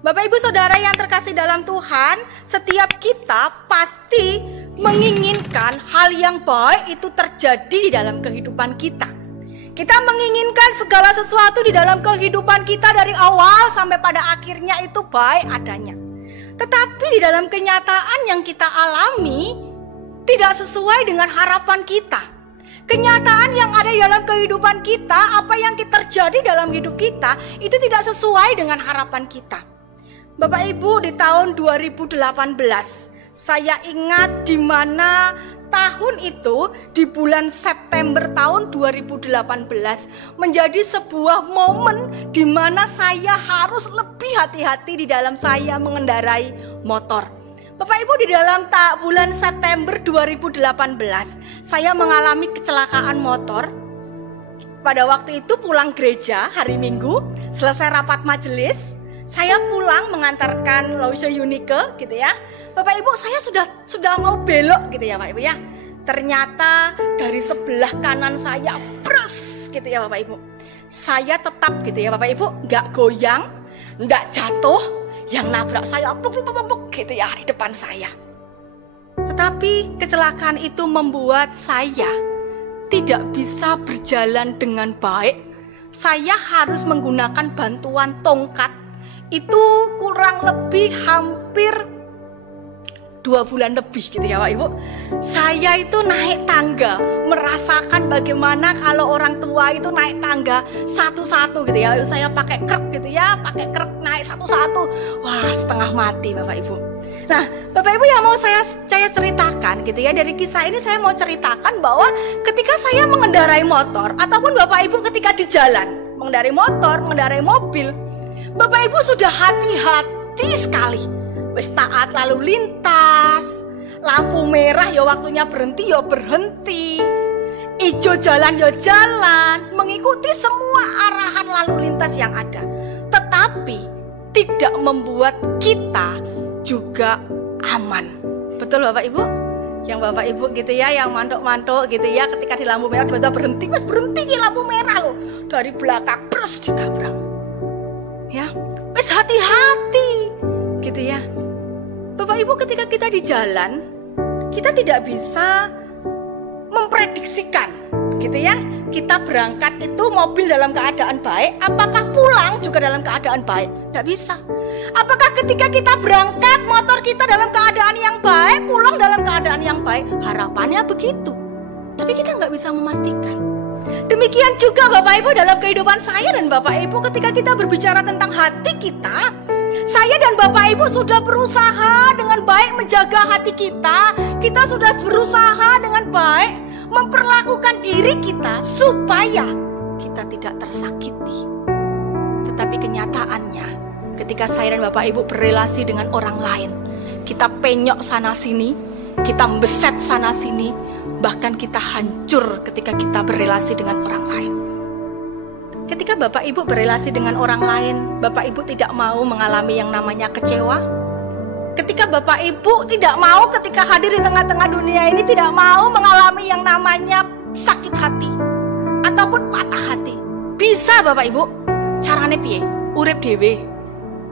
Bapak Ibu Saudara yang terkasih dalam Tuhan, setiap kita pasti menginginkan hal yang baik itu terjadi di dalam kehidupan kita. Kita menginginkan segala sesuatu di dalam kehidupan kita dari awal sampai pada akhirnya itu baik adanya. Tetapi di dalam kenyataan yang kita alami tidak sesuai dengan harapan kita. Kenyataan yang ada di dalam kehidupan kita, apa yang terjadi dalam hidup kita, itu tidak sesuai dengan harapan kita. Bapak Ibu, di tahun 2018, saya ingat di mana tahun itu di bulan September tahun 2018 menjadi sebuah momen di mana saya harus lebih hati-hati di dalam saya mengendarai motor. Bapak Ibu, di dalam bulan September 2018 saya mengalami kecelakaan motor. Pada waktu itu pulang gereja hari Minggu, selesai rapat majelis, saya pulang mengantarkan Lause Yunike gitu ya. Bapak Ibu, saya sudah mau belok gitu ya Bapak Ibu ya. Ternyata dari sebelah kanan saya brus gitu ya Bapak Ibu. Saya tetap gitu ya Bapak Ibu, nggak goyang, nggak jatuh. Yang nabrak saya pluk gitu ya di depan saya. Tetapi kecelakaan itu membuat saya tidak bisa berjalan dengan baik. Saya harus menggunakan bantuan tongkat. Itu kurang lebih hampir 2 bulan lebih gitu ya Pak Ibu. Saya itu naik tangga, merasakan bagaimana kalau orang tua itu naik tangga satu-satu gitu ya. Saya pakai krek gitu ya, pakai krek naik satu-satu. Wah, setengah mati Bapak Ibu. Nah, Bapak Ibu yang mau saya ceritakan gitu ya, dari kisah ini saya mau ceritakan bahwa ketika saya mengendarai motor ataupun Bapak Ibu ketika di jalan mengendarai motor, mengendarai mobil, Bapak Ibu sudah hati-hati sekali. Wis taat lalu lintas, lampu merah ya waktunya berhenti ya berhenti, ijo jalan ya jalan, mengikuti semua arahan lalu lintas yang ada. Tetapi tidak membuat kita juga aman. Betul Bapak Ibu? Yang Bapak Ibu gitu ya, yang mantuk-mantuk gitu ya, ketika di lampu merah tiba-tiba berhenti, mas berhenti di lampu merah loh, dari belakang terus ditabrak. Ya, wis hati-hati gitu ya. Bapak Ibu, ketika kita di jalan, kita tidak bisa memprediksikan gitu ya. Kita berangkat itu mobil dalam keadaan baik, apakah pulang juga dalam keadaan baik? Tidak bisa. Apakah ketika kita berangkat motor kita dalam keadaan yang baik, pulang dalam keadaan yang baik? Harapannya begitu. Tapi kita nggak bisa memastikan. Demikian juga Bapak Ibu dalam kehidupan saya dan Bapak Ibu, ketika kita berbicara tentang hati kita, saya dan Bapak Ibu sudah berusaha dengan baik menjaga hati kita. Kita sudah berusaha dengan baik memperlakukan diri kita supaya kita tidak tersakiti. Tetapi kenyataannya, ketika saya dan Bapak Ibu berrelasi dengan orang lain, kita penyok sana sini, kita membeset sana sini, bahkan kita hancur ketika kita berrelasi dengan orang lain. Ketika Bapak Ibu berrelasi dengan orang lain, Bapak Ibu tidak mau mengalami yang namanya kecewa. Ketika Bapak Ibu tidak mau ketika hadir di tengah-tengah dunia ini, tidak mau mengalami yang namanya sakit hati ataupun patah hati. Bisa Bapak Ibu, carane piye? Urip dhewe.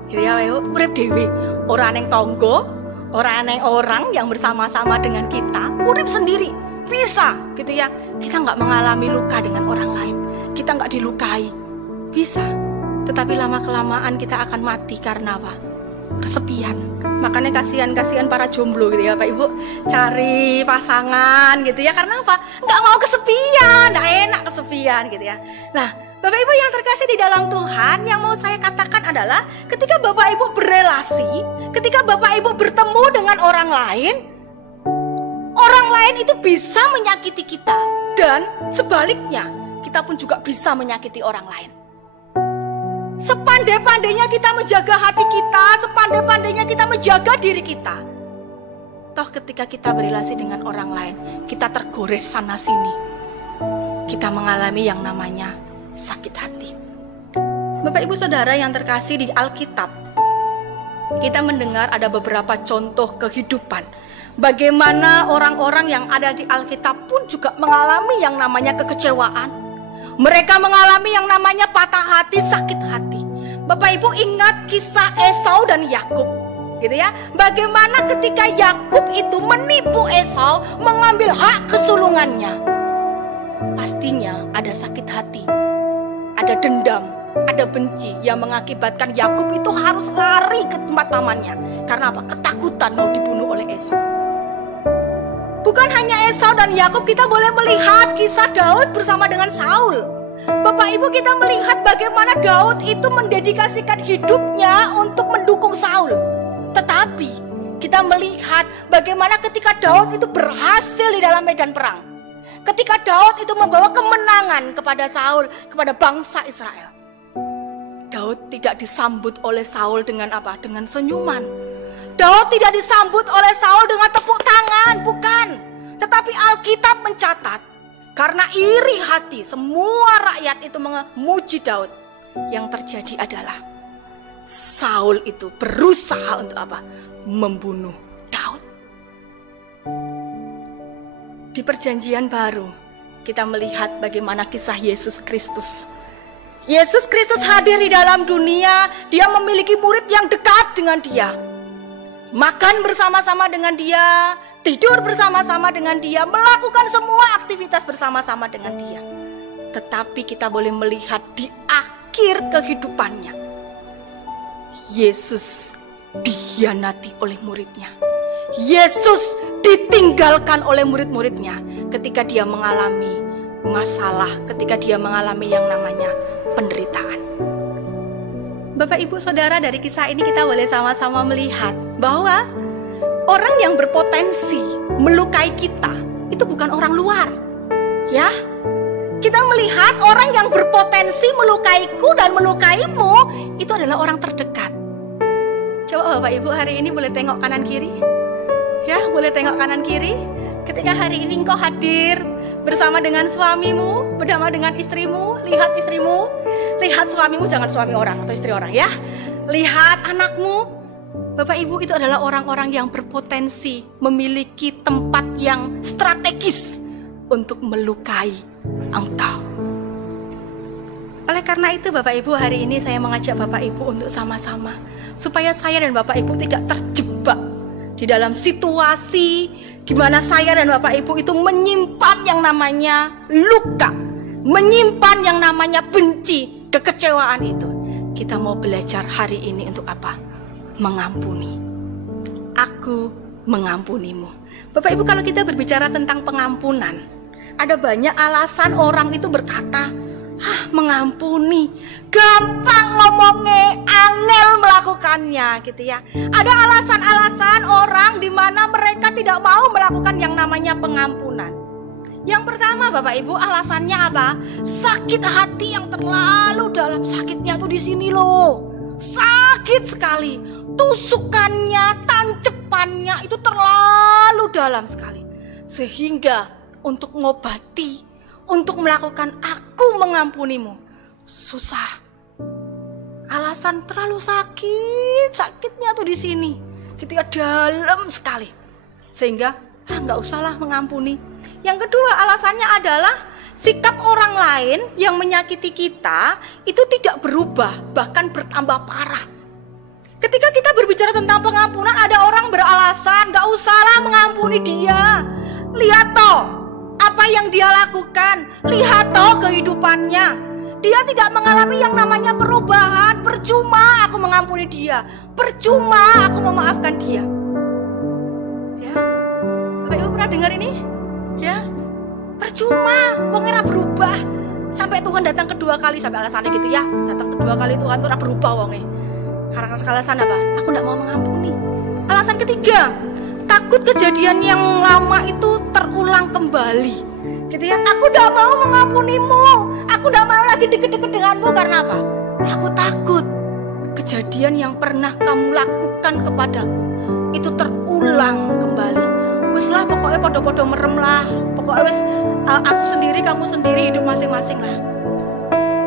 Gitu ya Bapak Ibu, urip dhewe. Ora neng tonggo, ora neng orang yang bersama-sama dengan kita, urip sendiri. Bisa gitu ya. Kita nggak mengalami luka dengan orang lain, kita nggak dilukai, bisa. Tetapi lama-kelamaan kita akan mati karena apa? Kesepian. Makanya kasihan para jomblo gitu ya Pak Ibu, cari pasangan gitu ya. Karena apa? Nggak mau kesepian, nggak enak kesepian gitu ya. Nah Bapak Ibu yang terkasih di dalam Tuhan, yang mau saya katakan adalah ketika Bapak Ibu berrelasi, ketika Bapak Ibu bertemu dengan orang lain itu bisa menyakiti kita. Dan sebaliknya, kita pun juga bisa menyakiti orang lain. Sepandai-pandainya kita menjaga hati kita, sepandai-pandainya kita menjaga diri kita, toh ketika kita berrelasi dengan orang lain, kita tergores sana sini, kita mengalami yang namanya sakit hati. Bapak Ibu Saudara yang terkasih, di Alkitab kita mendengar ada beberapa contoh kehidupan, bagaimana orang-orang yang ada di Alkitab pun juga mengalami yang namanya kekecewaan. Mereka mengalami yang namanya patah hati, sakit hati. Bapak Ibu ingat kisah Esau dan Yakub, gitu ya. Bagaimana ketika Yakub itu menipu Esau, mengambil hak kesulungannya. Pastinya ada sakit hati, ada dendam, ada benci yang mengakibatkan Yakub itu harus lari ke tempat pamannya. Karena apa? Ketakutan mau dibunuh oleh Esau. Bukan hanya Esau dan Yakub, kita boleh melihat kisah Daud bersama dengan Saul. Bapak Ibu, kita melihat bagaimana Daud itu mendedikasikan hidupnya untuk mendukung Saul. Tetapi kita melihat bagaimana ketika Daud itu berhasil di dalam medan perang, ketika Daud itu membawa kemenangan kepada Saul, kepada bangsa Israel, Daud tidak disambut oleh Saul dengan apa? Dengan senyuman. Daud tidak disambut oleh Saul dengan tepuk tangan, bukan. Tetapi Alkitab mencatat, karena iri hati semua rakyat itu memuji Daud, yang terjadi adalah Saul itu berusaha untuk apa? Membunuh Daud. Di Perjanjian Baru kita melihat bagaimana kisah Yesus Kristus. Yesus Kristus hadir di dalam dunia, dia memiliki murid yang dekat dengan dia. Makan bersama-sama dengan dia, tidur bersama-sama dengan dia, melakukan semua aktivitas bersama-sama dengan dia. Tetapi kita boleh melihat di akhir kehidupannya, Yesus dikhianati oleh muridnya. Yesus ditinggalkan oleh murid-muridnya ketika dia mengalami masalah, ketika dia mengalami yang namanya penderitaan. Bapak Ibu Saudara, dari kisah ini kita boleh sama-sama melihat bahwa orang yang berpotensi melukai kita itu bukan orang luar. Ya, kita melihat orang yang berpotensi melukaiku dan melukaimu itu adalah orang terdekat. Coba Bapak Ibu hari ini boleh tengok kanan kiri. Ya, boleh tengok kanan kiri. Ketika hari ini engkau hadir bersama dengan suamimu, bersama dengan istrimu, lihat istrimu, lihat suamimu, jangan suami orang atau istri orang ya. Lihat anakmu. Bapak Ibu, itu adalah orang-orang yang berpotensi memiliki tempat yang strategis untuk melukai engkau. Oleh karena itu Bapak Ibu, hari ini saya mengajak Bapak Ibu untuk sama-sama supaya saya dan Bapak Ibu tidak terjebak di dalam situasi di mana saya dan Bapak Ibu itu menyimpan yang namanya luka, menyimpan yang namanya benci, kekecewaan itu. Kita mau belajar hari ini untuk apa? Mengampuni. Aku mengampunimu. Bapak Ibu, kalau kita berbicara tentang pengampunan, ada banyak alasan orang itu berkata, mengampuni gampang ngomongnya, angel melakukannya, gitu ya. Ada alasan-alasan orang di mana mereka tidak mau melakukan yang namanya pengampunan. Yang pertama Bapak Ibu, alasannya apa? Sakit hati yang terlalu dalam. Sakitnya tuh di sini loh, sakit sekali. Tusukannya, tancepannya itu terlalu dalam sekali, sehingga untuk ngobati, untuk melakukan aku mengampunimu susah. Alasan terlalu sakit, sakitnya tuh di sini, gitu ya, dalam sekali, sehingga nggak usahlah mengampuni. Yang kedua alasannya adalah sikap orang lain yang menyakiti kita itu tidak berubah, bahkan bertambah parah. Ketika kita berbicara tentang pengampunan, ada orang beralasan nggak usahlah mengampuni dia. Lihat toh apa yang dia lakukan, lihat toh kehidupannya. Dia tidak mengalami yang namanya perubahan. Percuma aku mengampuni dia, percuma aku memaafkan dia. Ya, Bapak Ibu pernah dengar ini? Ya, percuma, wong ora berubah. Sampai Tuhan datang kedua kali, sampai alasannya gitu ya. Datang kedua kali Tuhan tuh ora berubah wongnya. Karena alasan apa? Aku tidak mau mengampuni. Alasan ketiga, takut kejadian yang lama itu terulang kembali, gitu ya. Aku tidak mau mengampunimu, aku tidak mau lagi deket-deket denganmu. Karena apa? Aku takut kejadian yang pernah kamu lakukan kepadaku itu terulang kembali. Wes lah, pokoknya podo-podo merem lah. Pokoknya wes aku sendiri, kamu sendiri, hidup masing-masing lah.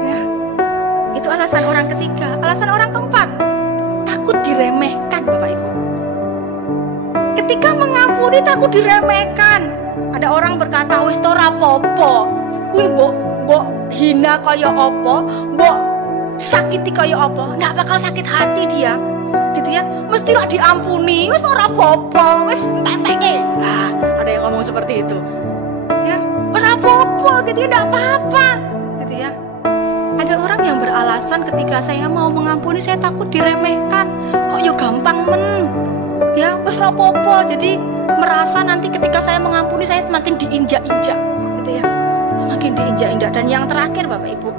Ya, itu alasan orang ketiga. Alasan orang keempat, takut diremehkan Bapak Ibu. Ketika mengampuni takut diremehkan. Ada orang berkata, wis ora apa-apa, kuwi mbok hina kaya apa, mbok sakiti kaya apa, nggak bakal sakit hati dia, gitu ya. Mesti lah diampuni, wis ora apa-apa, wis entek-enteke. Ada yang ngomong seperti itu, ya, ora apa-apa, gitu ya, nggak apa-apa, gitu ya. Ada orang yang beralasan ketika saya mau mengampuni saya takut diremehkan, kok yo gampang men, ya, wis ora apa-apa. Jadi merasa nanti ketika saya mengampuni saya semakin diinjak-injak, gitu ya, semakin diinjak-injak. Dan yang terakhir Bapak Ibu,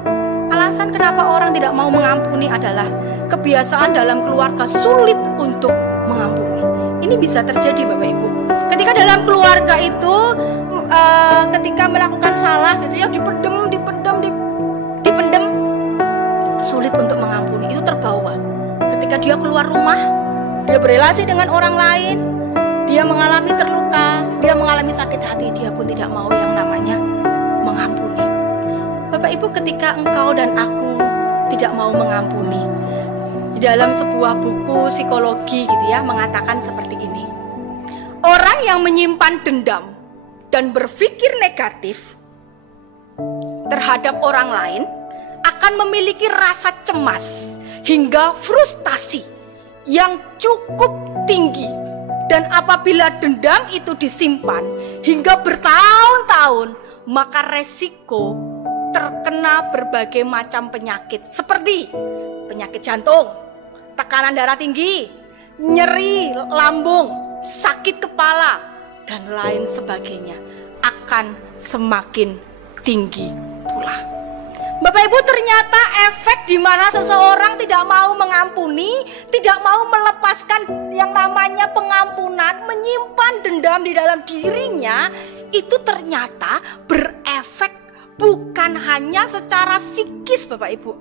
alasan kenapa orang tidak mau mengampuni adalah kebiasaan dalam keluarga sulit untuk mengampuni. Ini bisa terjadi Bapak Ibu. Ketika dalam keluarga itu ketika melakukan salah gitu ya, dipendem, sulit untuk mengampuni. Itu terbawa. Ketika dia keluar rumah, dia berelasi dengan orang lain, dia mengalami terluka, dia mengalami sakit hati, dia pun tidak mau yang namanya mengampuni. Bapak Ibu, ketika engkau dan aku tidak mau mengampuni, di dalam sebuah buku psikologi gitu ya, mengatakan seperti ini. Orang yang menyimpan dendam dan berpikir negatif terhadap orang lain akan memiliki rasa cemas hingga frustasi yang cukup tinggi. Dan apabila dendam itu disimpan hingga bertahun-tahun, maka resiko terkena berbagai macam penyakit seperti penyakit jantung, tekanan darah tinggi, nyeri lambung, sakit kepala, dan lain sebagainya akan semakin tinggi pula. Bapak Ibu, ternyata efek di mana seseorang tidak mau mengampuni, tidak mau melepaskan yang namanya pengampunan, menyimpan dendam di dalam dirinya, itu ternyata berefek bukan hanya secara psikis Bapak Ibu,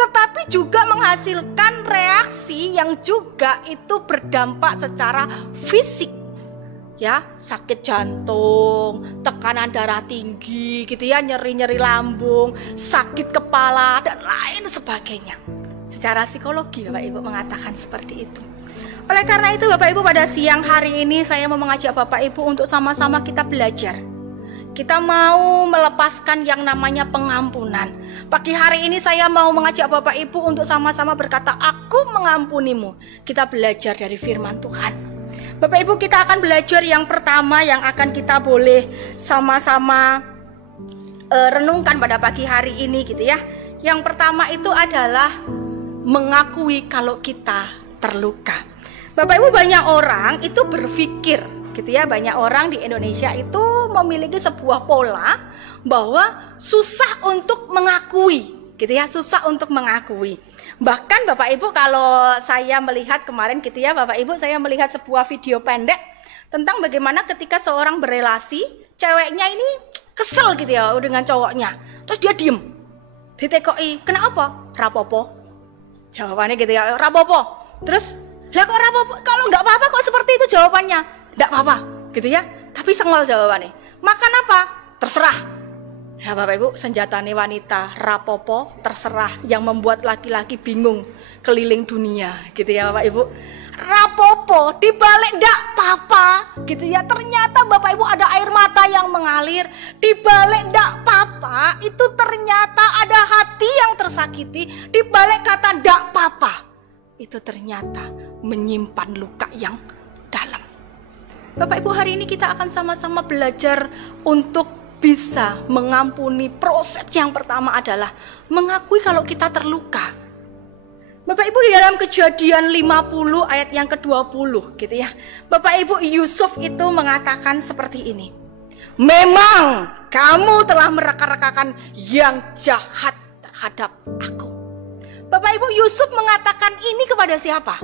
tetapi juga menghasilkan reaksi yang juga itu berdampak secara fisik. Ya, sakit jantung, tekanan darah tinggi gitu ya, nyeri-nyeri lambung, sakit kepala, dan lain sebagainya. Secara psikologi Bapak Ibu mengatakan seperti itu. Oleh karena itu Bapak Ibu, pada siang hari ini saya mau mengajak Bapak Ibu untuk sama-sama kita belajar. Kita mau melepaskan yang namanya pengampunan. Pagi hari ini saya mau mengajak Bapak Ibu untuk sama-sama berkata, aku mengampunimu. Kita belajar dari firman Tuhan. Bapak Ibu, kita akan belajar yang pertama yang akan kita boleh sama-sama renungkan pada pagi hari ini gitu ya. Yang pertama itu adalah mengakui kalau kita terluka. Bapak Ibu, banyak orang itu berpikir gitu ya, banyak orang di Indonesia itu memiliki sebuah pola bahwa susah untuk mengakui gitu ya, susah untuk mengakui. Bahkan Bapak Ibu, kalau saya melihat kemarin gitu ya Bapak Ibu, saya melihat sebuah video pendek tentang bagaimana ketika seorang berelasi, ceweknya ini kesel gitu ya dengan cowoknya, terus dia diem, ditekoi, kenapa? Rapopo, jawabannya gitu ya, rapopo. Terus, lah kok rapopo? Kalau nggak apa-apa kok seperti itu jawabannya? Nggak apa-apa gitu ya, tapi sengol jawabannya. Makan apa? Terserah. Ya Bapak Ibu, senjatanya wanita, rapopo, terserah, yang membuat laki-laki bingung keliling dunia gitu ya Bapak Ibu. Rapopo, dibalik ndak apa-apa gitu ya. Ternyata Bapak Ibu ada air mata yang mengalir. Dibalik ndak apa-apa itu ternyata ada hati yang tersakiti. Dibalik kata ndak apa-apa itu ternyata menyimpan luka yang dalam. Bapak Ibu, hari ini kita akan sama-sama belajar untuk bisa mengampuni. Proses yang pertama adalah mengakui kalau kita terluka. Bapak Ibu, di dalam Kejadian 50 ayat yang ke-20 gitu ya, Bapak Ibu, Yusuf itu mengatakan seperti ini. Memang kamu telah mereka-rekakan yang jahat terhadap aku. Bapak Ibu, Yusuf mengatakan ini kepada siapa?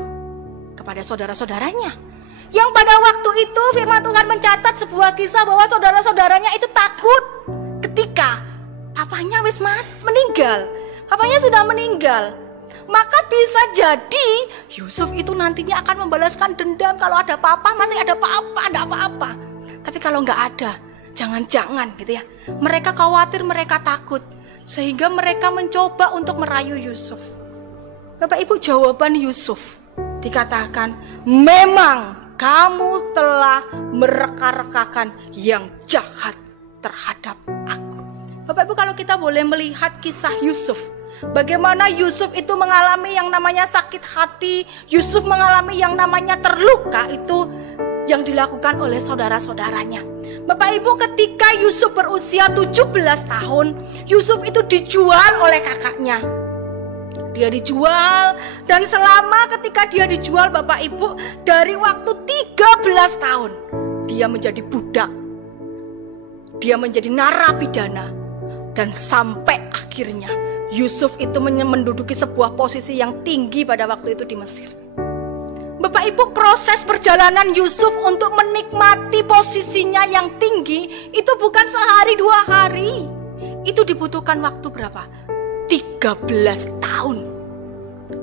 Kepada saudara-saudaranya. Yang pada waktu itu firman Tuhan mencatat sebuah kisah bahwa saudara-saudaranya itu takut ketika papanya wis meninggal. Papanya sudah meninggal. Maka bisa jadi Yusuf itu nantinya akan membalaskan dendam. Kalau ada papa masih ada papa, ada apa-apa. Tapi kalau nggak ada, jangan-jangan gitu ya. Mereka khawatir, mereka takut, sehingga mereka mencoba untuk merayu Yusuf. Bapak Ibu, jawaban Yusuf dikatakan, memang kamu telah mereka-rekakan yang jahat terhadap aku. Bapak Ibu, kalau kita boleh melihat kisah Yusuf, Bagaimana Yusuf itu mengalami yang namanya sakit hati, Yusuf mengalami yang namanya terluka, itu yang dilakukan oleh saudara-saudaranya. Bapak Ibu, ketika Yusuf berusia 17 tahun, Yusuf itu dijual oleh kakaknya. Dia dijual, dan selama ketika dia dijual Bapak Ibu, dari waktu 13 tahun dia menjadi budak, dia menjadi narapidana, dan sampai akhirnya Yusuf itu menduduki sebuah posisi yang tinggi pada waktu itu di Mesir. Bapak Ibu, proses perjalanan Yusuf untuk menikmati posisinya yang tinggi itu bukan sehari dua hari. Itu dibutuhkan waktu berapa? 13 tahun.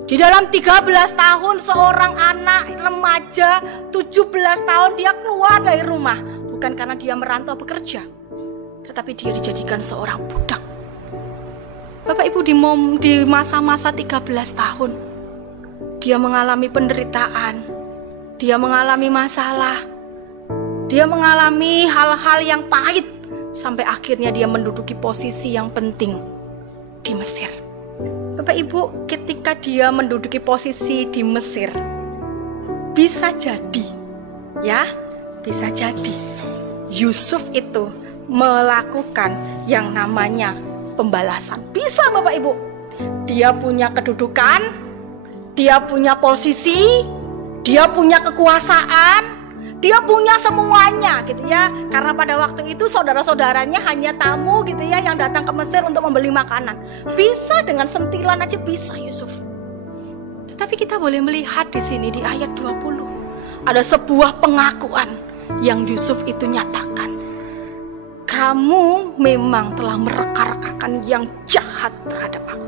Di dalam 13 tahun seorang anak remaja 17 tahun dia keluar dari rumah. Bukan karena dia merantau bekerja, tetapi dia dijadikan seorang budak. Bapak Ibu, di masa-masa 13 tahun dia mengalami penderitaan, dia mengalami masalah, dia mengalami hal-hal yang pahit, sampai akhirnya dia menduduki posisi yang penting di Mesir. Bapak Ibu, ketika dia menduduki posisi di Mesir, bisa jadi, ya, bisa jadi Yusuf itu melakukan yang namanya pembalasan. Bisa Bapak Ibu, dia punya kedudukan, dia punya posisi, dia punya kekuasaan, dia punya semuanya gitu ya. Karena pada waktu itu saudara-saudaranya hanya tamu gitu ya, yang datang ke Mesir untuk membeli makanan. Bisa dengan sentilan aja bisa Yusuf. Tetapi kita boleh melihat di sini di ayat 20 ada sebuah pengakuan yang Yusuf itu nyatakan. Kamu memang telah merekarkakan yang jahat terhadap aku.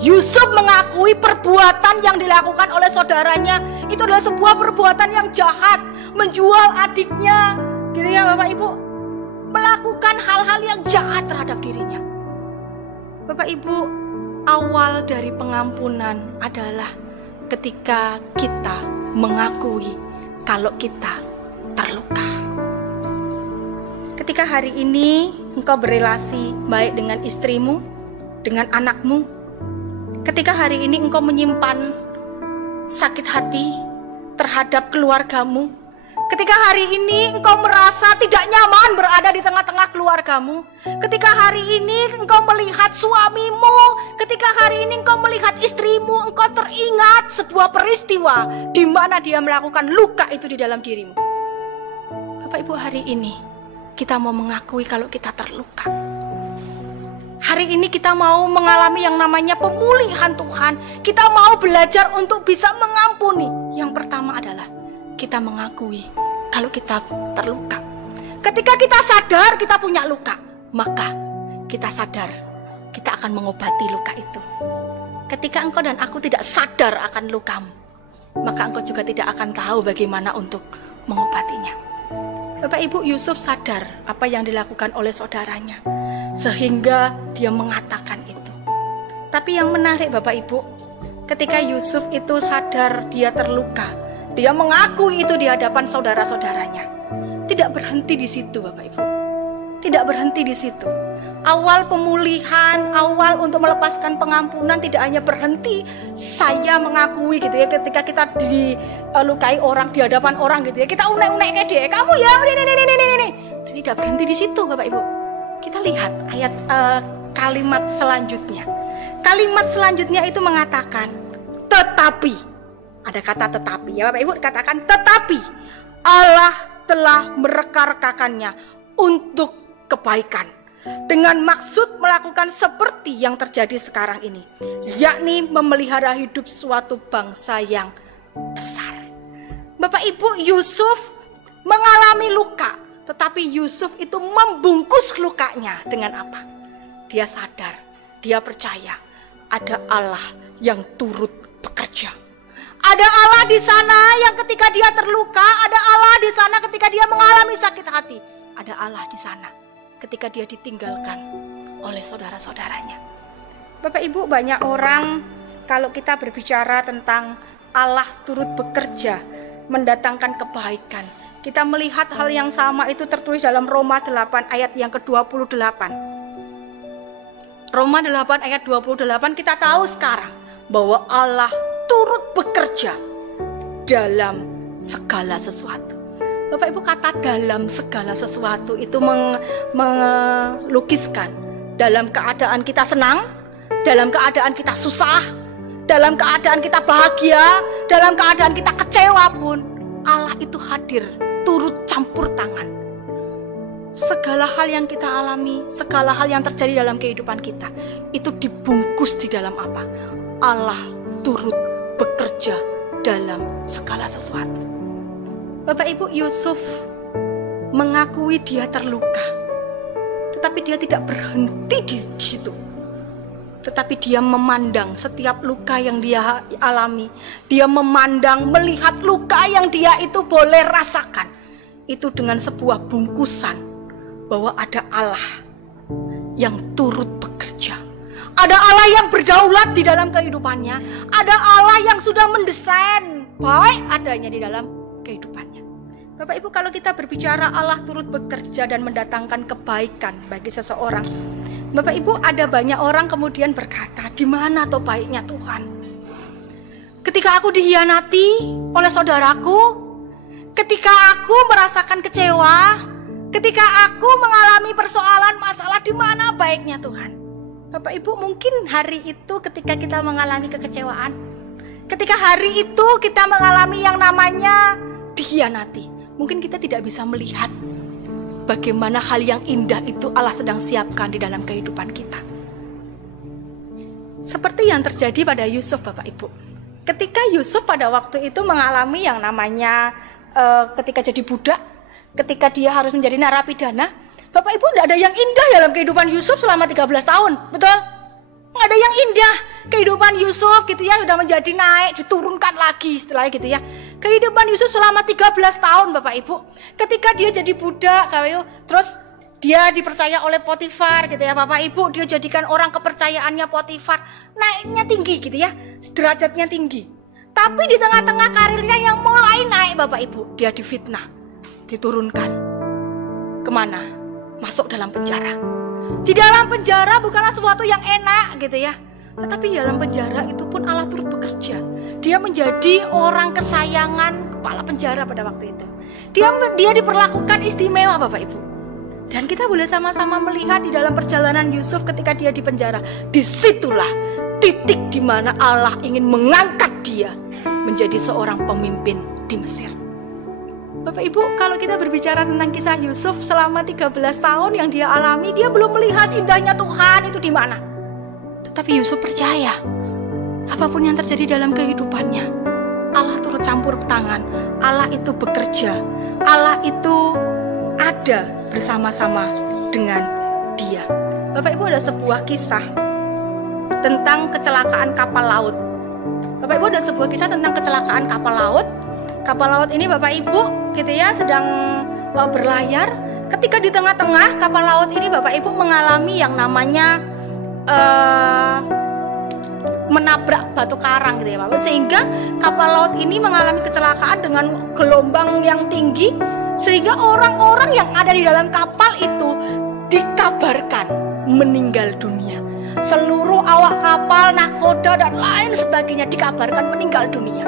Yusuf mengakui perbuatan yang dilakukan oleh saudaranya itu adalah sebuah perbuatan yang jahat, menjual adiknya, gitu ya Bapak Ibu, melakukan hal-hal yang jahat terhadap dirinya. Bapak Ibu, awal dari pengampunan adalah ketika kita mengakui kalau kita terluka. Ketika hari ini engkau berelasi baik dengan istrimu, dengan anakmu, ketika hari ini engkau menyimpan sakit hati terhadap keluargamu, ketika hari ini engkau merasa tidak nyaman berada di tengah-tengah keluargamu, ketika hari ini engkau melihat suamimu, ketika hari ini engkau melihat istrimu, engkau teringat sebuah peristiwa di mana dia melakukan luka itu di dalam dirimu. Bapak Ibu, hari ini kita mau mengakui kalau kita terluka. Hari ini kita mau mengalami yang namanya pemulihan Tuhan. Kita mau belajar untuk bisa mengampuni. Yang pertama adalah kita mengakui kalau kita terluka. Ketika kita sadar kita punya luka, maka kita sadar kita akan mengobati luka itu. Ketika engkau dan aku tidak sadar akan lukamu, maka engkau juga tidak akan tahu bagaimana untuk mengobatinya. Bapak Ibu, Yusuf sadar apa yang dilakukan oleh saudaranya, sehingga dia mengatakan itu. Tapi yang menarik Bapak Ibu, ketika Yusuf itu sadar dia terluka, dia mengakui itu di hadapan saudara-saudaranya. Tidak berhenti di situ Bapak Ibu. Tidak berhenti di situ. Awal pemulihan, awal untuk melepaskan pengampunan tidak hanya berhenti saya mengakui gitu ya, ketika kita dilukai orang di hadapan orang gitu ya, kita unek-unek kayak dia, kamu ya ini. Tidak berhenti di situ Bapak Ibu. Kita lihat ayat kalimat selanjutnya. Kalimat selanjutnya itu mengatakan tetapi, ada kata tetapi ya Bapak Ibu, dikatakan tetapi Allah telah merekarkakannya untuk kebaikan, dengan maksud melakukan seperti yang terjadi sekarang ini, yakni memelihara hidup suatu bangsa yang besar. Bapak Ibu, Yusuf mengalami luka, tetapi Yusuf itu membungkus lukanya dengan apa? Dia sadar, dia percaya ada Allah yang turut bekerja. Ada Allah di sana yang ketika dia terluka, ada Allah di sana ketika dia mengalami sakit hati, ada Allah di sana ketika dia ditinggalkan oleh saudara-saudaranya. Bapak Ibu, banyak orang kalau kita berbicara tentang Allah turut bekerja mendatangkan kebaikan, kita melihat hal yang sama itu tertulis dalam Roma 8 ayat yang ke-28. Roma 8 ayat 28 kita tahu sekarang bahwa Allah turut bekerja dalam segala sesuatu. Bapak Ibu, kata dalam segala sesuatu itu melukiskan dalam keadaan kita senang, dalam keadaan kita susah, dalam keadaan kita bahagia, dalam keadaan kita kecewa pun Allah itu hadir, turut campur tangan. Segala hal yang kita alami, segala hal yang terjadi dalam kehidupan kita itu dibungkus di dalam apa? Allah turut bekerja dalam segala sesuatu. Bapak Ibu, Yusuf mengakui dia terluka, tetapi dia tidak berhenti di situ. Tetapi dia memandang setiap luka yang dia alami. Dia memandang, melihat luka yang dia itu boleh rasakan. Itu dengan sebuah bungkusan bahwa ada Allah yang turut bekerja. Ada Allah yang berdaulat di dalam kehidupannya. Ada Allah yang sudah mendesain baik adanya di dalam kehidupannya. Bapak Ibu, kalau kita berbicara Allah turut bekerja dan mendatangkan kebaikan bagi seseorang, Bapak Ibu, ada banyak orang kemudian berkata, di mana toh baiknya Tuhan? Ketika aku dihianati oleh saudaraku, ketika aku merasakan kecewa, ketika aku mengalami persoalan masalah, di mana baiknya Tuhan? Bapak Ibu, mungkin hari itu ketika kita mengalami kekecewaan, ketika hari itu kita mengalami yang namanya dihianati, mungkin kita tidak bisa melihat bagaimana hal yang indah itu Allah sedang siapkan di dalam kehidupan kita. Seperti yang terjadi pada Yusuf, Bapak Ibu. Ketika Yusuf pada waktu itu mengalami yang namanya ketika jadi budak, ketika dia harus menjadi narapidana, Bapak Ibu, tidak ada yang indah dalam kehidupan Yusuf selama 13 tahun, betul? Nggak ada yang indah. Kehidupan Yusuf gitu ya, sudah menjadi naik, diturunkan lagi istilahnya gitu ya. Kehidupan Yusuf selama 13 tahun Bapak Ibu. Ketika dia jadi budak, terus dia dipercaya oleh Potifar gitu ya Bapak Ibu. Dia jadikan orang kepercayaannya Potifar. Naiknya tinggi gitu ya, derajatnya tinggi. Tapi di tengah-tengah karirnya yang mulai naik Bapak Ibu, dia difitnah, diturunkan. Kemana? Masuk dalam penjara. Di dalam penjara bukanlah sesuatu yang enak gitu ya, tetapi di dalam penjara itu pun Allah turut bekerja. Dia menjadi orang kesayangan kepala penjara pada waktu itu. Dia diperlakukan istimewa Bapak Ibu. Dan kita boleh sama-sama melihat di dalam perjalanan Yusuf ketika dia di penjara. Disitulah titik di mana Allah ingin mengangkat dia menjadi seorang pemimpin di Mesir. Bapak Ibu, kalau kita berbicara tentang kisah Yusuf selama 13 tahun yang dia alami, dia belum melihat indahnya Tuhan itu di mana. Tetapi Yusuf percaya, apapun yang terjadi dalam kehidupannya, Allah turut campur tangan, Allah itu bekerja, Allah itu ada bersama-sama dengan dia. Bapak Ibu, ada sebuah kisah tentang kecelakaan kapal laut. Bapak Ibu, ada sebuah kisah tentang kecelakaan kapal laut. Kapal laut ini Bapak Ibu gitu ya sedang berlayar. Ketika di tengah-tengah kapal laut ini Bapak Ibu mengalami yang namanya menabrak batu karang gitu ya Bapak. Sehingga kapal laut ini mengalami kecelakaan dengan gelombang yang tinggi, sehingga orang-orang yang ada di dalam kapal itu dikabarkan meninggal dunia. Seluruh awak kapal, nahkoda dan lain sebagainya dikabarkan meninggal dunia.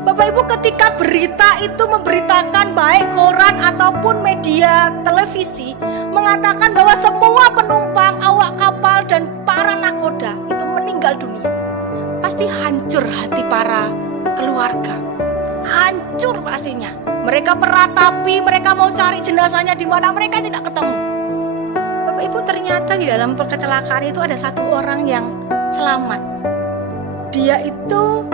Bapak Ibu, ketika berita itu memberitakan baik koran ataupun media televisi mengatakan bahwa semua penumpang, awak kapal dan para nahkoda itu meninggal dunia, pasti hancur hati para keluarga. Hancur pastinya. Mereka meratapi, mereka mau cari jenazahnya di mana, mereka tidak ketemu. Bapak Ibu, ternyata di dalam kecelakaan itu ada satu orang yang selamat. Dia itu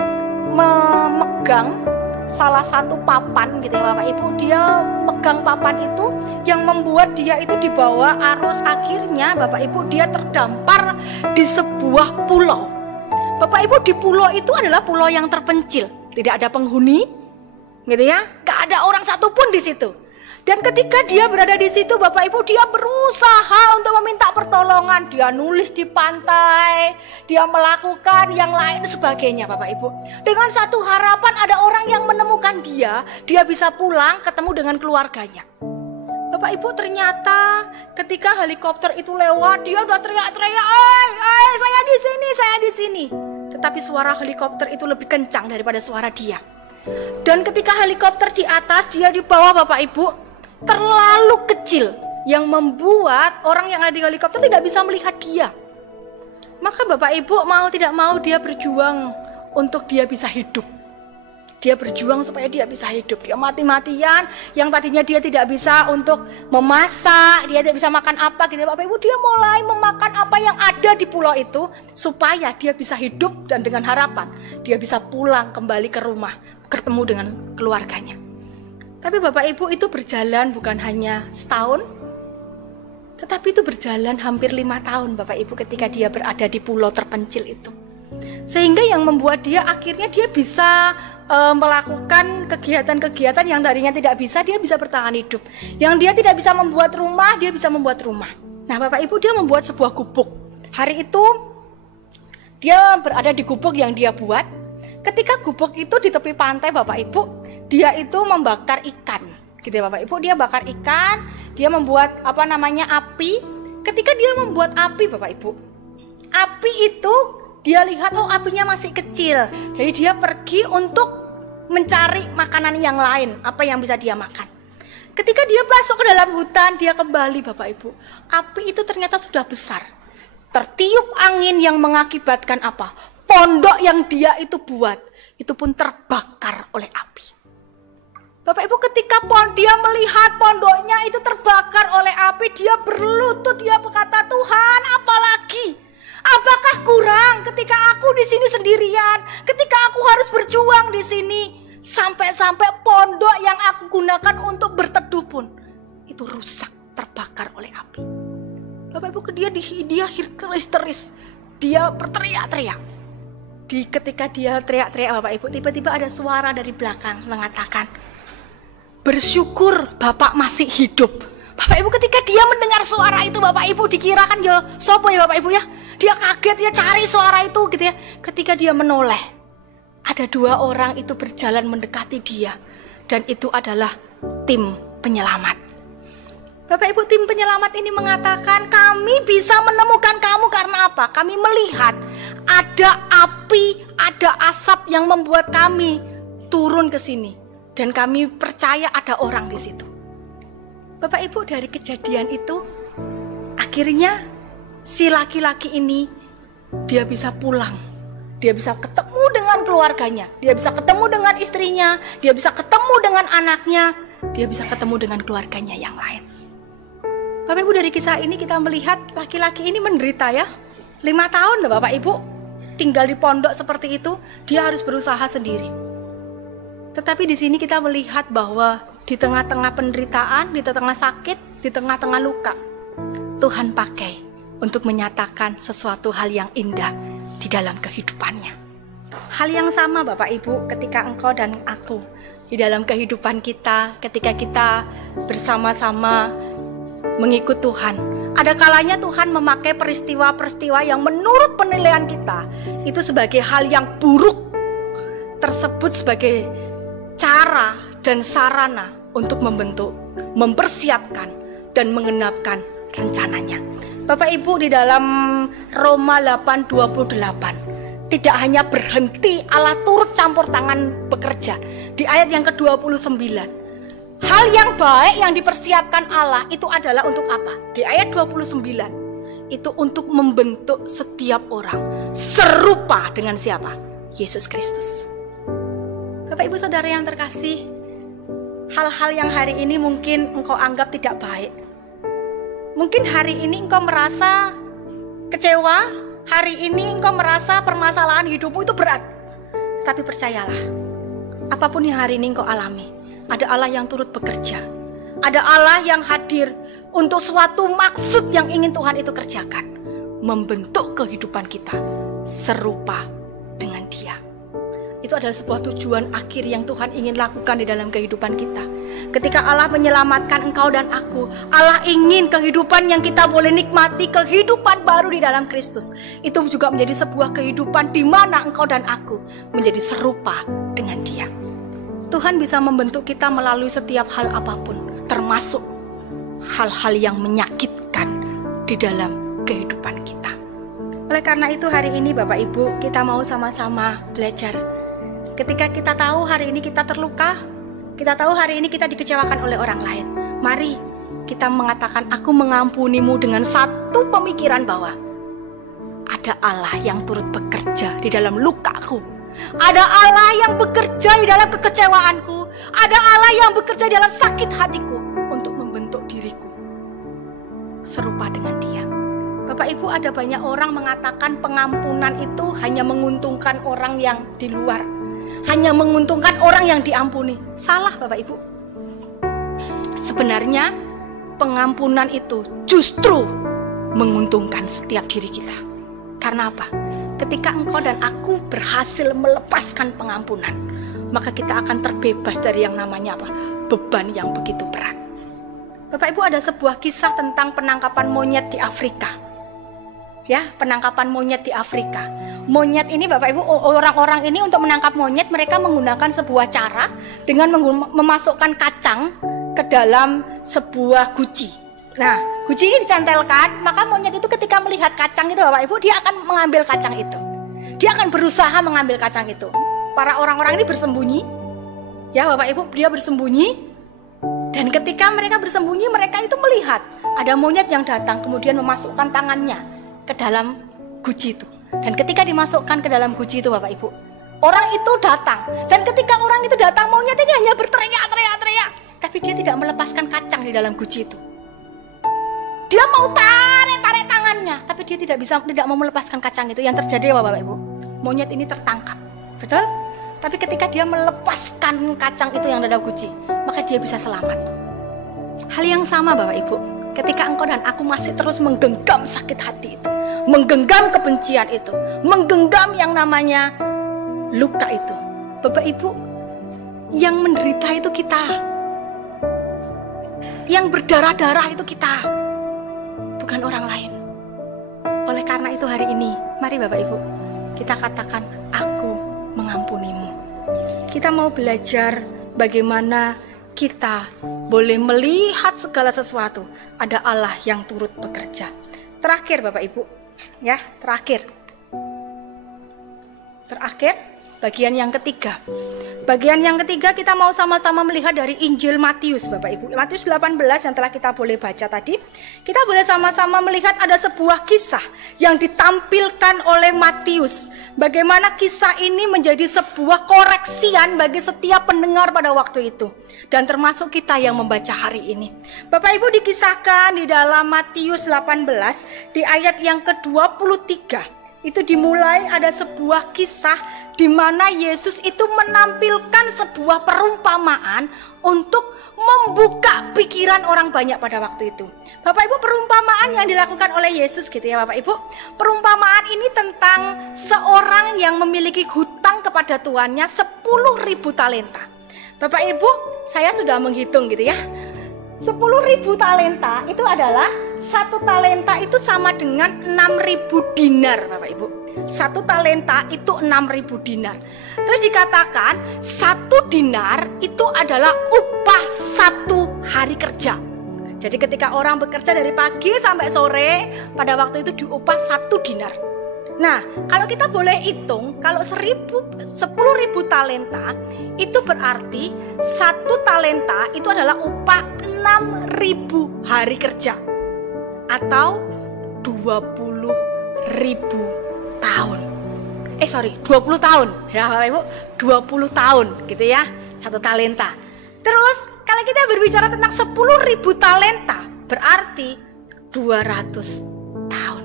memegang salah satu papan gitu ya Bapak Ibu. Dia megang papan itu yang membuat dia itu dibawa arus. Akhirnya Bapak Ibu, dia terdampar di sebuah pulau. Bapak Ibu, di pulau itu adalah pulau yang terpencil, tidak ada penghuni gitu ya, gak ada orang satupun di situ. Dan ketika dia berada di situ Bapak Ibu, dia berusaha untuk meminta pertolongan. Dia nulis di pantai, dia melakukan yang lain sebagainya Bapak Ibu, dengan satu harapan ada orang yang menemukan dia bisa pulang ketemu dengan keluarganya. Bapak Ibu, ternyata ketika helikopter itu lewat, dia udah teriak-teriak, "Oi, saya di sini, saya di sini." Tetapi suara helikopter itu lebih kencang daripada suara dia. Dan ketika helikopter di atas, dia di bawah, Bapak Ibu, terlalu kecil yang membuat orang yang ada di helikopter tidak bisa melihat dia. Maka Bapak Ibu mau tidak mau dia berjuang untuk dia bisa hidup. Dia berjuang supaya dia bisa hidup. Dia mati-matian, yang tadinya dia tidak bisa untuk memasak, dia tidak bisa makan apa gitu Bapak Ibu, dia mulai memakan apa yang ada di pulau itu supaya dia bisa hidup dan dengan harapan dia bisa pulang kembali ke rumah, ketemu dengan keluarganya. Tapi Bapak Ibu, itu berjalan bukan hanya setahun, tetapi itu berjalan hampir 5 tahun Bapak Ibu ketika dia berada di pulau terpencil itu. Sehingga yang membuat dia akhirnya dia bisa melakukan kegiatan-kegiatan yang tadinya tidak bisa, dia bisa bertahan hidup. Yang dia tidak bisa membuat rumah, dia bisa membuat rumah. Nah Bapak Ibu, dia membuat sebuah gubuk. Hari itu dia berada di gubuk yang dia buat. Ketika gubuk itu di tepi pantai Bapak Ibu, dia itu membakar ikan. Gitu ya Bapak Ibu, dia bakar ikan, dia membuat api. Ketika dia membuat api Bapak Ibu, api itu dia lihat apinya masih kecil. Jadi dia pergi untuk mencari makanan yang lain, apa yang bisa dia makan. Ketika dia masuk ke dalam hutan, dia kembali Bapak Ibu, api itu ternyata sudah besar. Tertiup angin yang mengakibatkan apa? Pondok yang dia itu buat, itu pun terbakar oleh api. Bapak Ibu, ketika dia melihat pondoknya itu terbakar oleh api, dia berlutut, dia berkata, "Tuhan, apalagi? Apakah kurang ketika aku di sini sendirian? Ketika aku harus berjuang di sini, sampai-sampai pondok yang aku gunakan untuk berteduh pun itu rusak, terbakar oleh api." Bapak Ibu, dia histeris, dia berteriak-teriak. Ketika dia teriak-teriak Bapak Ibu, tiba-tiba ada suara dari belakang mengatakan, "Bersyukur Bapak masih hidup." Bapak Ibu, ketika dia mendengar suara itu Bapak Ibu, dikirakan ya sopo ya Bapak Ibu ya. Dia kaget, dia cari suara itu gitu ya. Ketika dia menoleh, ada 2 orang itu berjalan mendekati dia. Dan itu adalah tim penyelamat. Bapak Ibu, tim penyelamat ini mengatakan, "Kami bisa menemukan kamu karena apa? Kami melihat ada api, ada asap yang membuat kami turun ke sini. Dan kami percaya ada orang di situ." Bapak Ibu, dari kejadian itu akhirnya si laki-laki ini dia bisa pulang. Dia bisa ketemu dengan keluarganya, dia bisa ketemu dengan istrinya, dia bisa ketemu dengan anaknya, dia bisa ketemu dengan keluarganya yang lain. Bapak Ibu, dari kisah ini kita melihat laki-laki ini menderita ya. 5 tahun loh Bapak Ibu tinggal di pondok seperti itu, dia harus berusaha sendiri. Tetapi di sini kita melihat bahwa di tengah-tengah penderitaan, di tengah sakit, di tengah-tengah luka, Tuhan pakai untuk menyatakan sesuatu hal yang indah di dalam kehidupannya. Hal yang sama Bapak Ibu ketika engkau dan aku di dalam kehidupan kita, ketika kita bersama-sama mengikut Tuhan. Ada kalanya Tuhan memakai peristiwa-peristiwa yang menurut penilaian kita itu sebagai hal yang buruk, tersebut sebagai cara dan sarana untuk membentuk, mempersiapkan dan mengenapkan rencananya. Bapak Ibu, di dalam Roma 8:28 tidak hanya berhenti Allah turut campur tangan bekerja. Di ayat yang ke-29, hal yang baik yang dipersiapkan Allah itu adalah untuk apa? Di ayat 29 itu untuk membentuk setiap orang serupa dengan siapa? Yesus Kristus. Bapak Ibu Saudara yang terkasih, hal-hal yang hari ini mungkin engkau anggap tidak baik. Mungkin hari ini engkau merasa kecewa, hari ini engkau merasa permasalahan hidupmu itu berat. Tapi percayalah, apapun yang hari ini engkau alami, ada Allah yang turut bekerja. Ada Allah yang hadir untuk suatu maksud yang ingin Tuhan itu kerjakan. Membentuk kehidupan kita serupa dengan Dia. Itu adalah sebuah tujuan akhir yang Tuhan ingin lakukan di dalam kehidupan kita. Ketika Allah menyelamatkan engkau dan aku, Allah ingin kehidupan yang kita boleh nikmati, kehidupan baru di dalam Kristus. Itu juga menjadi sebuah kehidupan di mana engkau dan aku menjadi serupa dengan Dia. Tuhan bisa membentuk kita melalui setiap hal apapun, termasuk hal-hal yang menyakitkan di dalam kehidupan kita. Oleh karena itu hari ini Bapak Ibu, kita mau sama-sama belajar. Ketika kita tahu hari ini kita terluka, kita tahu hari ini kita dikecewakan oleh orang lain, mari kita mengatakan, aku mengampunimu dengan satu pemikiran bahwa ada Allah yang turut bekerja di dalam lukaku. Ada Allah yang bekerja di dalam kekecewaanku. Ada Allah yang bekerja di dalam sakit hatiku untuk membentuk diriku serupa dengan Dia. Bapak Ibu, ada banyak orang mengatakan pengampunan itu hanya menguntungkan orang yang di luar, hanya menguntungkan orang yang diampuni. Salah Bapak Ibu. Sebenarnya pengampunan itu justru menguntungkan setiap diri kita. Karena apa? Ketika engkau dan aku berhasil melepaskan pengampunan, maka kita akan terbebas dari yang namanya apa? Beban yang begitu berat. Bapak Ibu, ada sebuah kisah tentang penangkapan monyet di Afrika. Ya, penangkapan monyet di Afrika. Monyet ini Bapak Ibu, orang-orang ini untuk menangkap monyet mereka menggunakan sebuah cara dengan memasukkan kacang ke dalam sebuah guci. Nah, guci ini dicantelkan, maka monyet itu ketika melihat kacang itu Bapak Ibu, dia akan mengambil kacang itu. Dia akan berusaha mengambil kacang itu. Para orang-orang ini bersembunyi. Ya Bapak Ibu, dia bersembunyi. Dan ketika mereka bersembunyi, mereka itu melihat ada monyet yang datang kemudian memasukkan tangannya ke dalam guci itu. Dan ketika dimasukkan ke dalam guci itu Bapak Ibu, orang itu datang. Dan ketika orang itu datang, monyet ini hanya berteriak-teriak, tapi dia tidak melepaskan kacang di dalam guci itu. Dia mau tarik tangannya, tapi dia tidak mau melepaskan kacang itu. Yang terjadi Bapak Ibu, monyet ini tertangkap. Betul? Tapi ketika dia melepaskan kacang itu yang ada dalam guci, maka dia bisa selamat. Hal yang sama Bapak Ibu, ketika engkau dan aku masih terus menggenggam sakit hati itu, menggenggam kebencian itu, menggenggam yang namanya luka itu, Bapak Ibu, yang menderita itu kita, yang berdarah-darah itu kita, bukan orang lain. Oleh karena itu hari ini, mari Bapak Ibu, kita katakan, aku mengampunimu. Kita mau belajar bagaimana kita boleh melihat segala sesuatu. Ada Allah yang turut bekerja. Terakhir Bapak Ibu, ya, terakhir, bagian yang ketiga. Bagian yang ketiga kita mau sama-sama melihat dari Injil Matius Bapak Ibu. Matius 18 yang telah kita boleh baca tadi. Kita boleh sama-sama melihat ada sebuah kisah yang ditampilkan oleh Matius. Bagaimana kisah ini menjadi sebuah koreksian bagi setiap pendengar pada waktu itu. Dan termasuk kita yang membaca hari ini. Bapak Ibu, dikisahkan di dalam Matius 18 di ayat yang ke-23. Itu dimulai ada sebuah kisah di mana Yesus itu menampilkan sebuah perumpamaan untuk membuka pikiran orang banyak pada waktu itu. Bapak Ibu, perumpamaan yang dilakukan oleh Yesus gitu ya Bapak Ibu. Perumpamaan ini tentang seorang yang memiliki hutang kepada tuannya 10.000 talenta. Bapak Ibu, saya sudah menghitung gitu ya. 10.000 talenta itu adalah satu talenta itu sama dengan 6.000 dinar Bapak Ibu. Satu talenta itu 6.000 dinar. Terus dikatakan satu dinar itu adalah upah satu hari kerja. Jadi ketika orang bekerja dari pagi sampai sore, pada waktu itu diupah satu dinar. Nah, kalau kita boleh hitung, kalau 10.000 talenta itu berarti satu talenta itu adalah upah 6.000 hari kerja atau 20.000 tahun. 20 tahun ya Bapak Ibu, 20 tahun gitu ya, satu talenta. Terus kalau kita berbicara tentang 10.000 talenta berarti 200 tahun.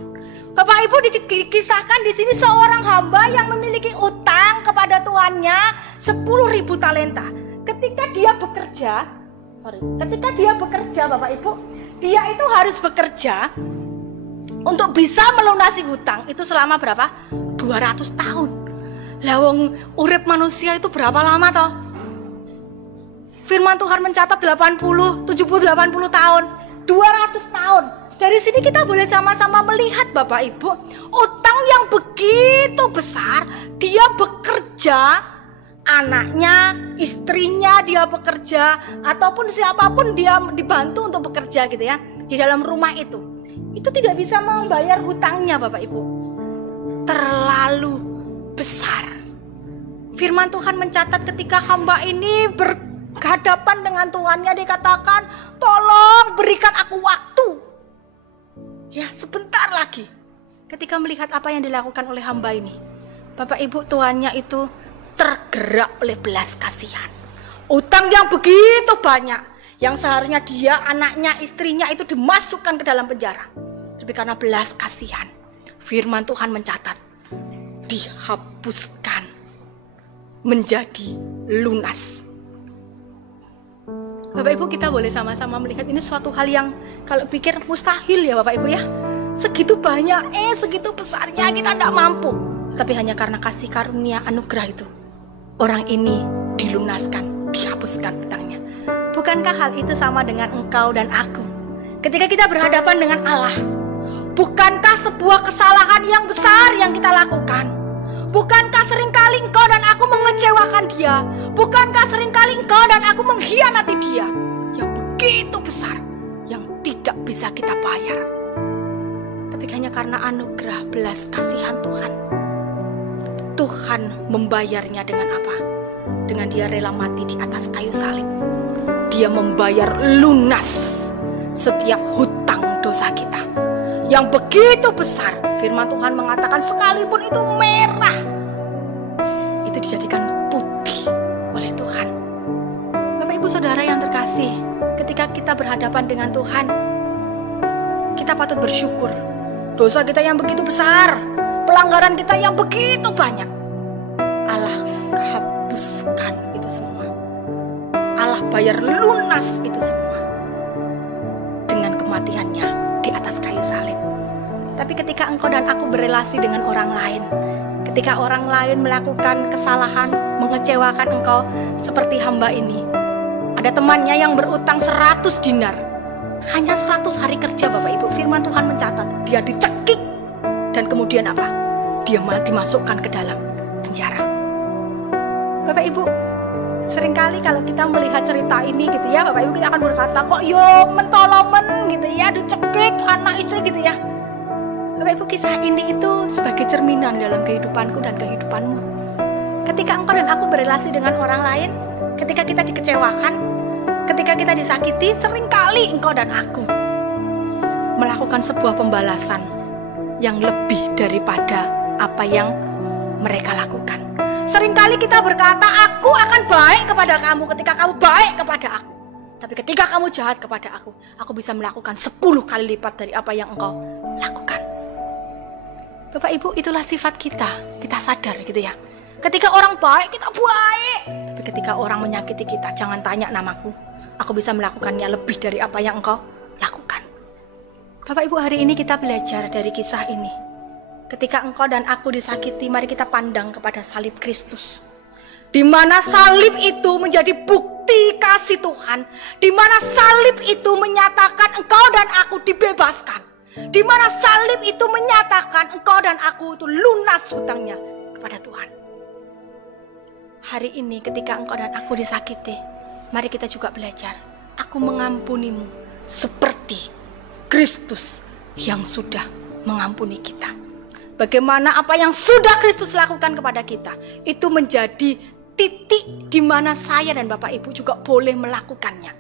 Bapak Ibu, dikisahkan di sini seorang hamba yang memiliki utang kepada tuannya 10.000 talenta. Ketika dia bekerja Bapak Ibu, dia itu harus bekerja untuk bisa melunasi hutang itu selama berapa? 200 tahun. Lah wong urip manusia itu berapa lama toh? Firman Tuhan mencatat 80, 70, 80 tahun, 200 tahun. Dari sini kita boleh sama-sama melihat Bapak Ibu, utang yang begitu besar, dia bekerja anaknya, istrinya dia bekerja, ataupun siapapun dia dibantu untuk bekerja gitu ya, di dalam rumah itu tidak bisa membayar hutangnya Bapak Ibu. Terlalu besar. Firman Tuhan mencatat ketika hamba ini berhadapan dengan Tuhannya, dikatakan, tolong berikan aku waktu. Ya, sebentar lagi. Ketika melihat apa yang dilakukan oleh hamba ini, Bapak Ibu, tuannya itu tergerak oleh belas kasihan. Utang yang begitu banyak, yang seharusnya dia, anaknya, istrinya itu dimasukkan ke dalam penjara. Tapi karena belas kasihan, firman Tuhan mencatat, dihapuskan menjadi lunas. Bapak Ibu, kita boleh sama-sama melihat ini suatu hal yang kalau pikir mustahil ya Bapak Ibu ya. Segitu banyak, segitu besarnya kita tidak mampu. Tapi hanya karena kasih karunia anugerah itu, orang ini dilunaskan, dihapuskan hutangnya. Bukankah hal itu sama dengan engkau dan aku? Ketika kita berhadapan dengan Allah, bukankah sebuah kesalahan yang besar yang kita lakukan? Bukankah seringkali engkau dan aku mengecewakan dia? Bukankah seringkali engkau dan aku mengkhianati dia? Yang begitu besar, yang tidak bisa kita bayar. Tapi hanya karena anugerah belas kasihan Tuhan, Tuhan membayarnya dengan apa? Dengan dia rela mati di atas kayu salib. Dia membayar lunas setiap hutang dosa kita yang begitu besar. Firman Tuhan mengatakan sekalipun itu merah, itu dijadikan putih oleh Tuhan. Bapak Ibu Saudara yang terkasih, ketika kita berhadapan dengan Tuhan, kita patut bersyukur. Dosa kita yang begitu besar, pelanggaran kita yang begitu banyak, Allah hapuskan itu semua. Allah bayar lunas itu semua dengan kematiannya di atas kayu salib. Tapi ketika engkau dan aku berelasi dengan orang lain, ketika orang lain melakukan kesalahan, mengecewakan engkau seperti hamba ini. Ada temannya yang berutang 100 dinar. Hanya 100 hari kerja Bapak Ibu, firman Tuhan mencatat, dia dicekik dan kemudian apa? Dia dimasukkan ke dalam penjara. Bapak Ibu, seringkali kalau kita melihat cerita ini gitu ya, Bapak Ibu, kita akan berkata, kok yo mentolomen gitu ya, dicekik anak istri gitu ya. Bapak Ibu, kisah ini itu sebagai cerminan dalam kehidupanku dan kehidupanmu. Ketika engkau dan aku berelasi dengan orang lain, ketika kita dikecewakan, ketika kita disakiti, seringkali engkau dan aku melakukan sebuah pembalasan yang lebih daripada apa yang mereka lakukan. Seringkali kita berkata, aku akan baik kepada kamu ketika kamu baik kepada aku. Tapi ketika kamu jahat kepada aku bisa melakukan 10 kali lipat dari apa yang engkau lakukan. Bapak Ibu, itulah sifat kita. Kita sadar gitu ya. Ketika orang baik, kita baik. Tapi ketika orang menyakiti kita, jangan tanya namaku. Aku bisa melakukannya lebih dari apa yang engkau lakukan. Bapak Ibu, hari ini kita belajar dari kisah ini. Ketika engkau dan aku disakiti, mari kita pandang kepada salib Kristus. Di mana salib itu menjadi bukti kasih Tuhan. Di mana salib itu menyatakan engkau dan aku dibebaskan. Di mana salib itu menyatakan engkau dan aku itu lunas hutangnya kepada Tuhan. Hari ini ketika engkau dan aku disakiti, mari kita juga belajar. Aku mengampunimu seperti Kristus yang sudah mengampuni kita. Bagaimana apa yang sudah Kristus lakukan kepada kita, itu menjadi titik di mana saya dan Bapak Ibu juga boleh melakukannya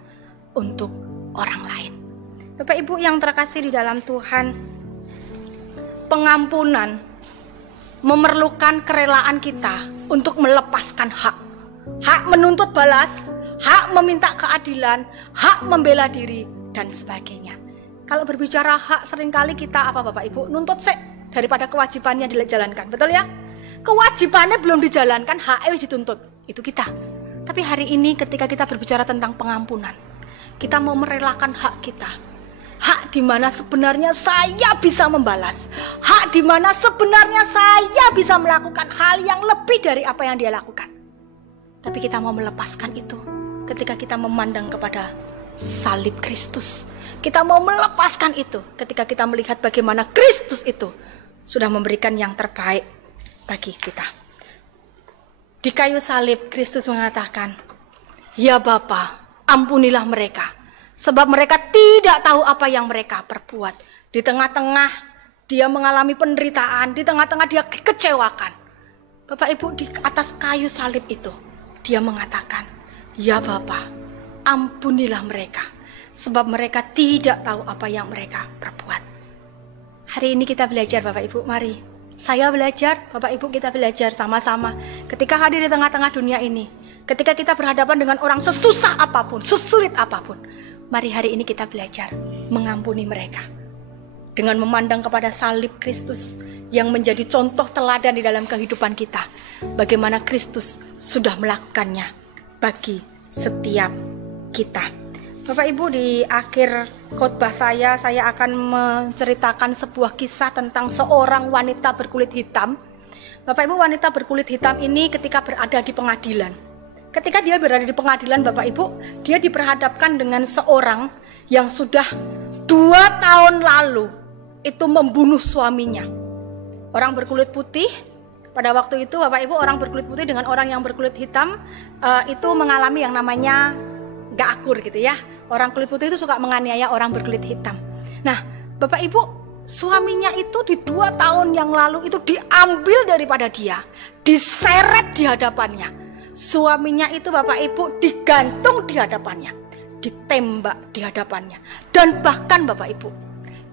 untuk orang lain. Bapak Ibu yang terkasih di dalam Tuhan, pengampunan memerlukan kerelaan kita untuk melepaskan hak. Hak menuntut balas, hak meminta keadilan, hak membela diri, dan sebagainya. Kalau berbicara hak, seringkali kita apa Bapak Ibu? Nuntut daripada kewajibannya dijalankan, betul ya? Kewajibannya belum dijalankan, haknya dituntut, itu kita. Tapi hari ini ketika kita berbicara tentang pengampunan, kita mau merelakan hak kita. Hak di mana sebenarnya saya bisa membalas. Hak di mana sebenarnya saya bisa melakukan hal yang lebih dari apa yang dia lakukan. Tapi kita mau melepaskan itu ketika kita memandang kepada salib Kristus. Kita mau melepaskan itu ketika kita melihat bagaimana Kristus itu sudah memberikan yang terbaik bagi kita. Di kayu salib Kristus mengatakan, "Ya Bapa, ampunilah mereka, sebab mereka tidak tahu apa yang mereka perbuat." Di tengah-tengah dia mengalami penderitaan, di tengah-tengah dia kekecewakan. Bapak Ibu, di atas kayu salib itu dia mengatakan, "Ya Bapa, ampunilah mereka, sebab mereka tidak tahu apa yang mereka perbuat." Hari ini kita belajar Bapak Ibu, mari. Saya belajar, Bapak Ibu kita belajar sama-sama. Ketika hadir di tengah-tengah dunia ini, ketika kita berhadapan dengan orang sesusah apapun, sesulit apapun, mari hari ini kita belajar mengampuni mereka. Dengan memandang kepada salib Kristus yang menjadi contoh teladan di dalam kehidupan kita. Bagaimana Kristus sudah melakukannya bagi setiap kita. Bapak Ibu, di akhir khotbah saya akan menceritakan sebuah kisah tentang seorang wanita berkulit hitam. Bapak Ibu, wanita berkulit hitam ini ketika berada di pengadilan. Ketika dia berada di pengadilan, Bapak Ibu, dia diperhadapkan dengan seorang yang sudah 2 tahun lalu itu membunuh suaminya. Orang berkulit putih, pada waktu itu Bapak Ibu, orang berkulit putih dengan orang yang berkulit hitam itu mengalami yang namanya gak akur gitu ya. Orang kulit putih itu suka menganiaya orang berkulit hitam. Nah, Bapak Ibu, suaminya itu di 2 tahun yang lalu itu diambil daripada dia, diseret di hadapannya. Suaminya itu Bapak Ibu digantung di hadapannya, ditembak di hadapannya. Dan bahkan Bapak Ibu,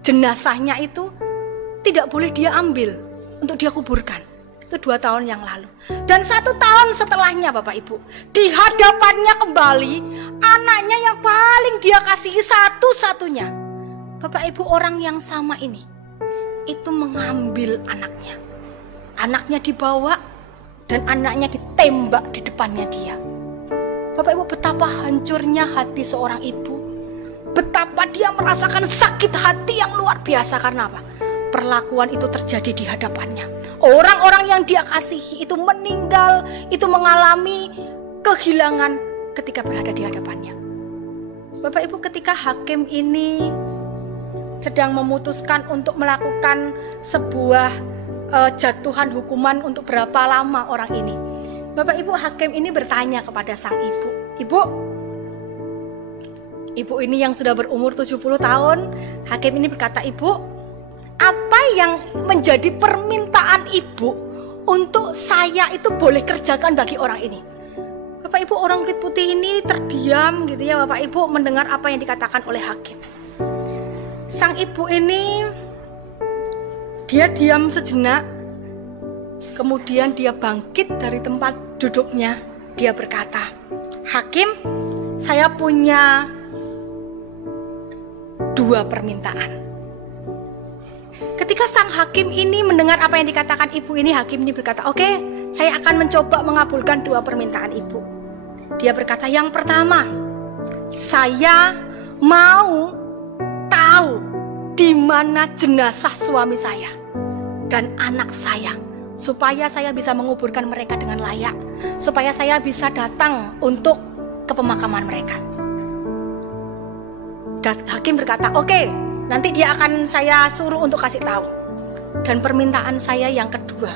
jenazahnya itu tidak boleh dia ambil untuk dia kuburkan. Itu 2 tahun yang lalu. Dan 1 tahun setelahnya Bapak Ibu, di hadapannya kembali anaknya yang paling dia kasihi satu-satunya. Bapak Ibu, orang yang sama ini itu mengambil anaknya. Anaknya dibawa dan anaknya ditembak di depannya dia. Bapak Ibu, betapa hancurnya hati seorang ibu. Betapa dia merasakan sakit hati yang luar biasa. Karena apa? Perlakuan itu terjadi di hadapannya. Orang-orang yang dia kasihi itu meninggal, itu mengalami kehilangan ketika berada di hadapannya. Bapak Ibu, ketika hakim ini sedang memutuskan untuk melakukan sebuah jatuhan hukuman untuk berapa lama orang ini, Bapak Ibu, hakim ini bertanya kepada sang ibu, Ibu ini yang sudah berumur 70 tahun, hakim ini berkata, "Ibu, apa yang menjadi permintaan ibu untuk saya itu boleh kerjakan bagi orang ini?" Bapak Ibu, orang kulit putih ini terdiam gitu ya Bapak Ibu, mendengar apa yang dikatakan oleh hakim. Sang ibu ini dia diam sejenak, kemudian dia bangkit dari tempat duduknya. Dia berkata, "Hakim, saya punya 2 permintaan." Ketika sang hakim ini mendengar apa yang dikatakan ibu ini, hakim ini berkata, "Oke, saya akan mencoba mengabulkan 2 permintaan ibu." Dia berkata, "Yang pertama, saya mau tahu di mana jenazah suami saya dan anak saya, supaya saya bisa menguburkan mereka dengan layak, supaya saya bisa datang untuk ke pemakaman mereka." Dan hakim berkata, "Oke, nanti dia akan saya suruh untuk kasih tahu." Dan permintaan saya yang kedua,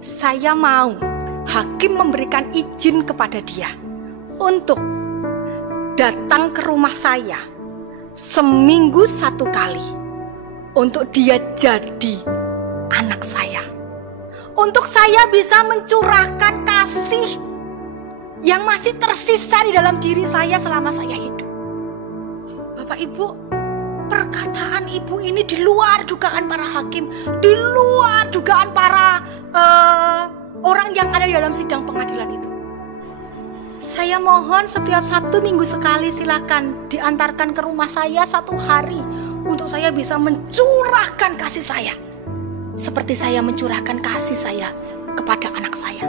saya mau hakim memberikan izin kepada dia untuk datang ke rumah saya seminggu 1 kali untuk dia jadi anak saya, untuk saya bisa mencurahkan kasih yang masih tersisa di dalam diri saya selama saya hidup. Bapak Ibu, perkataan ibu ini di luar dugaan para hakim, di luar dugaan para orang yang ada di dalam sidang pengadilan itu. Saya mohon setiap 1 minggu sekali silakan diantarkan ke rumah saya 1 hari untuk saya bisa mencurahkan kasih saya seperti saya mencurahkan kasih saya kepada anak saya.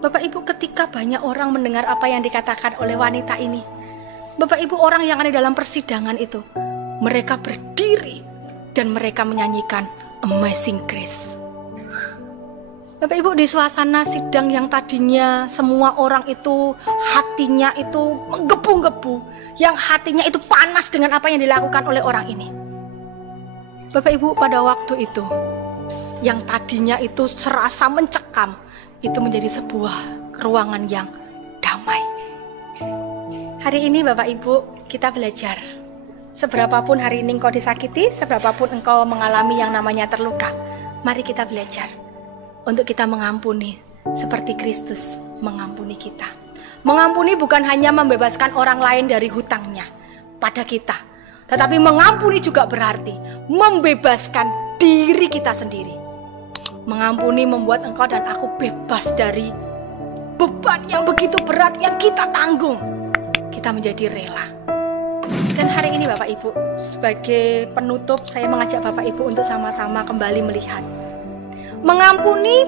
Bapak Ibu, ketika banyak orang mendengar apa yang dikatakan oleh wanita ini, Bapak Ibu, orang yang ada dalam persidangan itu, mereka berdiri dan mereka menyanyikan Amazing Grace. Bapak Ibu, di suasana sidang yang tadinya semua orang itu hatinya itu menggebu-gebu, yang hatinya itu panas dengan apa yang dilakukan oleh orang ini. Bapak Ibu, pada waktu itu yang tadinya itu serasa mencekam, itu menjadi sebuah ruangan yang damai. Hari ini Bapak Ibu, kita belajar. Seberapapun hari ini engkau disakiti, seberapapun engkau mengalami yang namanya terluka, mari kita belajar untuk kita mengampuni seperti Kristus mengampuni kita. Mengampuni bukan hanya membebaskan orang lain dari hutangnya pada kita, tetapi mengampuni juga berarti membebaskan diri kita sendiri. Mengampuni membuat engkau dan aku bebas dari beban yang begitu berat yang kita tanggung. Kita menjadi rela. Dan hari ini Bapak Ibu, sebagai penutup saya mengajak Bapak Ibu untuk sama-sama kembali melihat. Mengampuni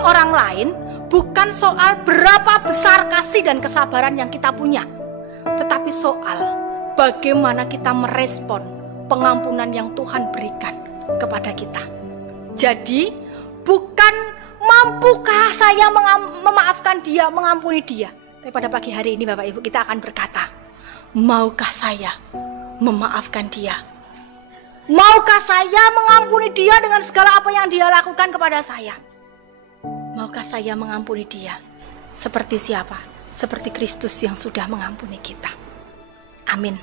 orang lain bukan soal berapa besar kasih dan kesabaran yang kita punya, tetapi soal bagaimana kita merespon pengampunan yang Tuhan berikan kepada kita. Jadi bukan mampukah saya memaafkan dia, mengampuni dia, tapi pada pagi hari ini Bapak Ibu kita akan berkata, maukah saya memaafkan dia? Maukah saya mengampuni dia dengan segala apa yang dia lakukan kepada saya? Maukah saya mengampuni dia? Seperti siapa? Seperti Kristus yang sudah mengampuni kita. Amin.